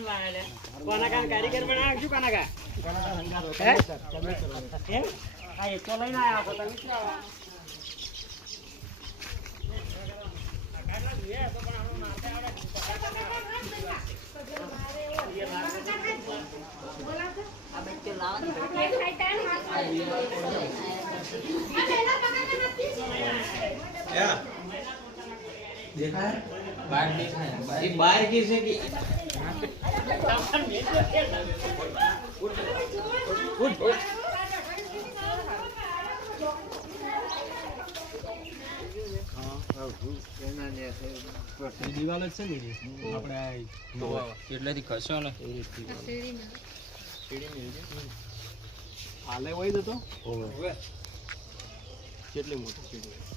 સામાન લાયા લે કોના કાન કારીગર બનાવ શું કોના કા હે એમ આ એક તો લઈને આયા છો તમે શું આવા કાકા લે તો પણ આનો નાતે આવડે આ બેટે લાવવાની क्या देखा है बाहर देखा है ये बाहर कैसे की દિવાલ જ છે ને આપણે એટલેથી ખસો ને એ રીતથી હાલે હોય તો ઓવે કેટલી મોટી સીડી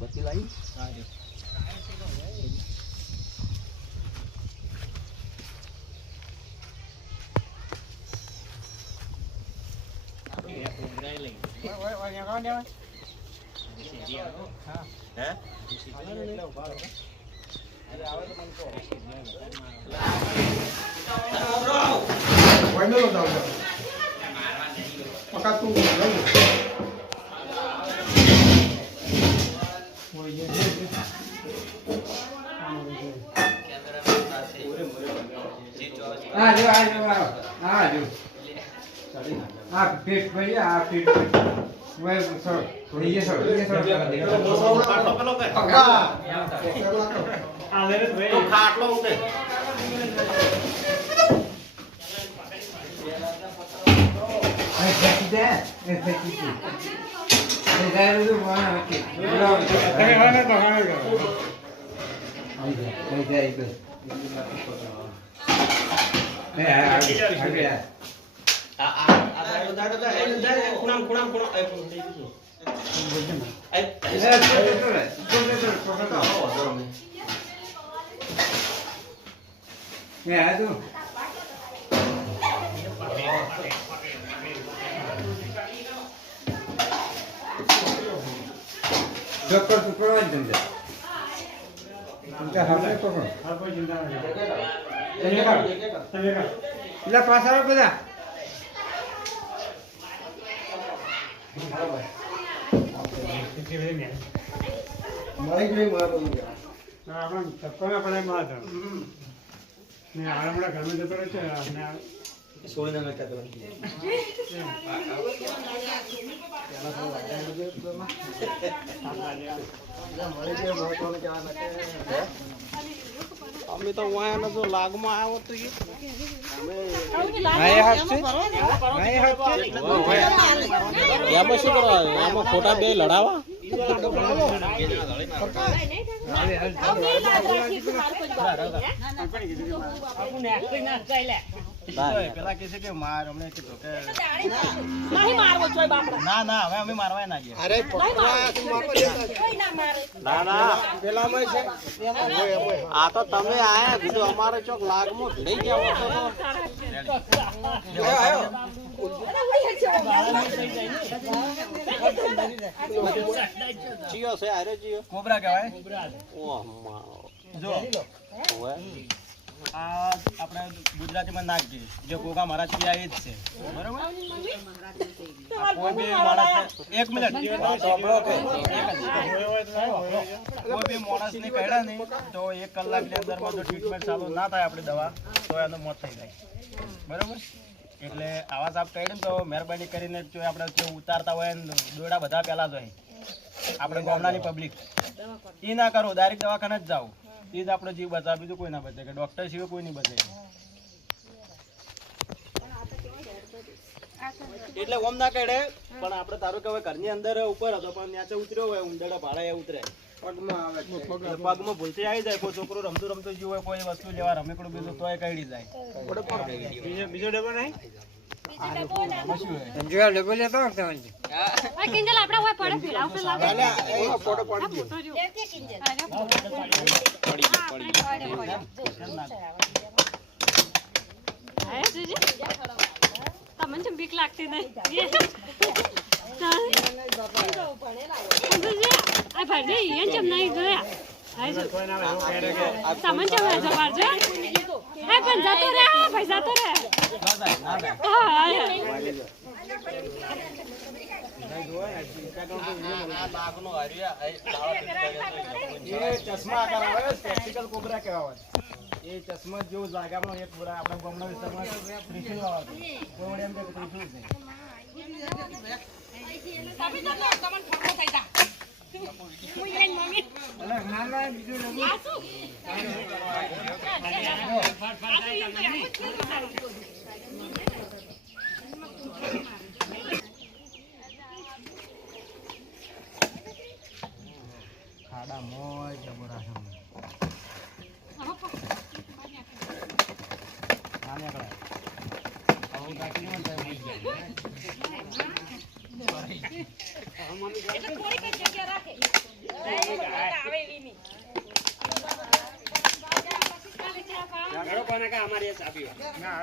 बत्ती लाई फिट भैया फिट वह सर ये सर तो खाट लो उसे डॉक्टर को करवा देंगे उनका हाथ में पकड़ हर कोई चिंता नहीं चलेगा इला पास आओ बेटा माइक में मार दूंगा ना अपन तपना पड़े मार दो मैं आराम घर में जतो रहे ने सोने ना क्या तो અમે તો વાયા નતો લાગમાં આવ્યો તો એ અમે નાય હાથ એમાં શું કરવા આમાં ખોટા બે લડાવા પેલા કે છે કે માર અમને કીધું કે નહીં મારવો જોય બાપડા ના ના હવે અમે મારવાય ના ગયા અરે પકડવા તું મારવા કોઈ ના મારે ના ના પેલામાં છે આ તો તમે આયા કીધું અમારે ચોક લાગમાં લઈ જાવ તો આયો જીઓ છે આરે જીઓ કોબરા કહેવાય ઓહ જો ઓએ આ આપણે ગુજરાતીમાં નાખીએ જે કોકા મહારાજ થી આ જ છે બરોબર કોઈ બી માણસ એક મિનિટ સાંભળો કે કોઈ બી માણસ ને કહેડા ને તો 1 કલાકની અંદરમાં જો ટ્રીટમેન્ટ ચાલુ ના થાય આપણી દવા તો એનું મોત થઈ જાય બરોબર એટલે આવા સાપ કહેડે તો મહેરબાની કરીને જો આપણે જે ઉતારતા હોય દોડા બધા પહેલા જ હોય આપણે ગામડાની પબ્લિક ઈ ના કરો ડાયરેક્ટ દવાખાને જ જાઓ ઈ જ આપણો જીવ બચાવે બીજું કોઈ ના બચે કે ડોક્ટર સિવાય કોઈ નહીં બચે એટલે ઓમ ના કહેડે પણ આપણે તારું કે હવે ઘરની અંદર ઉપર હતો પણ નીચે ઉતર્યો હોય ઉંડડા ભાડા ઉતરે પગમાં આવે પગમાં ભૂલથી આવી જાય કોઈ છોકરો રમતું રમતું જીવ હોય કોઈ વસ્તુ લેવા રમેકડું બીજું તોય કઈડી જાય બીજો ડબ્બો નહીં અંજુઆ ડબ્બો લેતો તમને આ કિંજલ આપડા હોય પડે ફિરાવ તો લાગે એ ફોટો પાડી દો લેતી કિંજલ પડી આયા જીજી તમને બીક લાગતી નહીં જવાર છે એ ચમ નહીં જોયા હાય જો સામાન જવાર જવાર છે હા પણ જતો રે ભાઈ જતો રે હા ચશ્મા કરાવે સ્પેક્ટિકલ કોબરા કહેવાય એ ચશ્મા જેવું લાગે આપણો એક પૂરા આપણા ગામના વિસ્તારમાં ત્રિશુલ આવે કોઈ એમ કે ત્રિશુલ છે ખાડા મોય જબરા છે આને કળા આવું તાકી ન થાય એટલે થોડી કઈ જગ્યા રાખે આવે એવી નહીં અમારી ચાબી ના